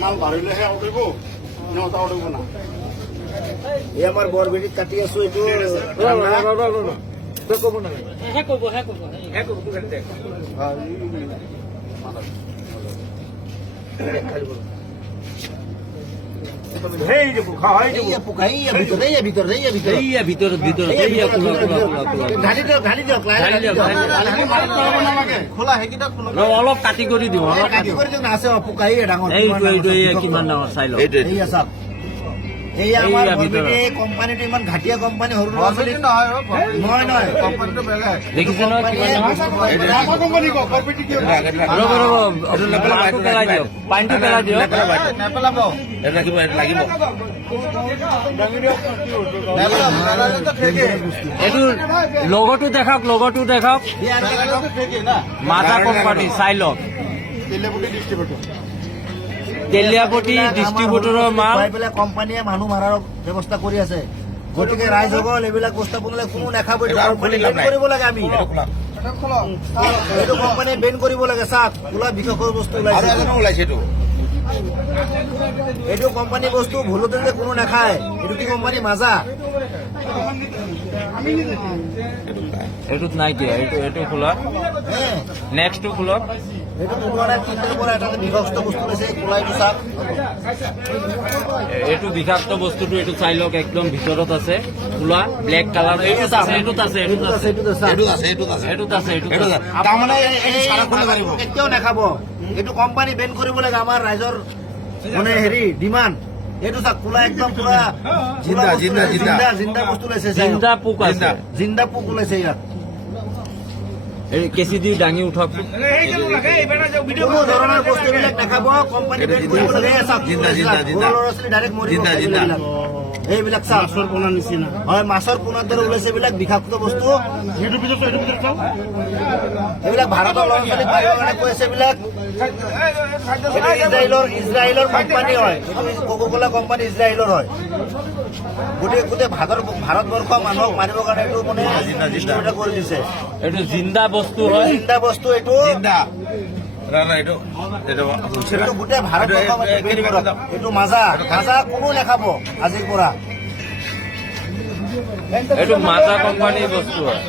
মাল বাড়িলেহে উঠিব নটা উঠিব না এই আমাৰ বৰবেটি কাটি আছো এইটো কব না অলপ কাটি কৰি দিওঁ কিমান ডাঙৰ চাই লওঁ এই আমাৰ বৰবেটি কোম্পানিটো ইমান ঘাটিয়া কোম্পানি সৰু ল'ৰা ছোৱালী নহয় কোম্পানিটো বেলেগ দেখিছে ন আমাৰ কোম্পানী কওক কৰ্পৰেটিভ কি পেলাই দিয়ক পানীটো পেলাই দিয়ক নেপেলাব লাগিব লাগিব এইটো লগতো দেখাওক মাজা কোম্পানী চাই লওক তেলিয়াপতি ডিষ্ট্ৰিবিউটৰৰ মাল কোম্পানীয়ে মানুহ মাৰাৰ ব্যৱস্থা কৰি আছে গতিকে ৰাইজসকল এইবিলাক বস্তু বনালে কোনো নাখাব কৰিব লাগে আমি এইটো কোম্পানীয়ে বেন কৰিব লাগে চাওক খোলা বিষয়ৰ বস্তু ওলাইছে এইটো কোম্পানী বস্তু ভুলতে যে কোনো নাখায় এইটো কি কোম্পানী মাজা এইটোত নাই দিয়া এইটো খোলা নেক্সটটো খোলক এইটো তোমাৰ তিনটাৰ পৰা এটা বিভক্ত বস্তু লৈছে খোলাইটো চাওক এইটো বিষাক্ত বস্তুটো এইটো চাই লওক একদম ভিতৰত আছে খোলা ব্লেক কালাৰ এইটোত আছে তাৰমানে কেতিয়াও নাখাব এইটো কোম্পানী বেন কৰিব লাগে আমাৰ ৰাইজৰ মানে হেৰি ডিমাণ্ড এইটো চাওক খোলা একদম পুৰা জিন্দা বস্তু লৈছে জিন্দা পোক আছে জিন্দা পোক ওলাইছে ইয়াত কেঁচি দি দাঙি উঠক কোনো ধৰণৰ বস্তুবিলাক নাখাব কোম্পানী বেন কৰিব লাগে চাওক ল'ৰা ছোৱালী ডাইৰেক্ট মৰিব এইবিলাক চাওক মাছৰ পোনাৰ নিচিনা হয় মাছৰ পোনাৰ দৰে ওলাইছে এইবিলাক বিষাক্ত বস্তু এইবিলাক ভাৰতৰ ল'ৰা ছোৱালীক মাৰিবৰ কাৰণে কৈ আছে এইবিলাক ইজৰাইলৰ কোম্পানী হয় কোকা-কোলা কোম্পানী ইজৰাইলৰ হয় গোটেই ভাৰতবৰ্ষ মানুহক মাৰিবৰ কাৰণে এইটো মানে ডিষ্ট্ৰিবিউট কৰি দিছে এইটো জিন্দা বস্তু হয় জিন্দা বস্তু এইটো গোটেই ভাৰতবৰ্ষ এইটো মাজা কোনো নাখাব আজিৰ পৰা এইটো মাজা কোম্পানীৰ বস্তু হয়